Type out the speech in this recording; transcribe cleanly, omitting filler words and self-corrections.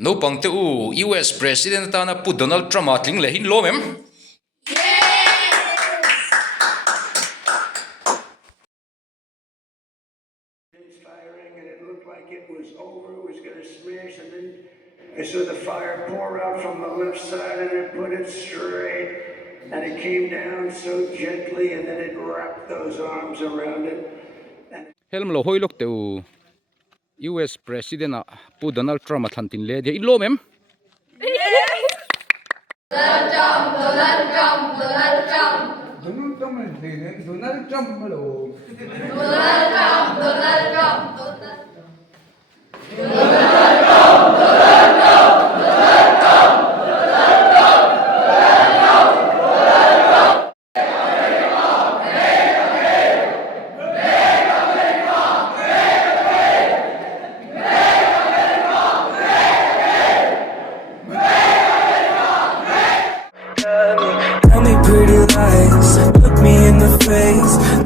Naupang US President atana pu Donald Trump Tling lehin Lâwm. Firing, and it looked like it was over, it was going to smash, and then I saw the fire pour out from the left side, and it put it straight, and it came down so gently, and then it wrapped those arms around it. Helm lo hoilok teu US President pu Donald Trump athantin le dia Lâwm. Donald Trump, Donald Trump, Donald Trump. Donald Trump is Donald Trump, hello. Donald Trump, Donald Trump, Tell me pretty lies, look me in the face.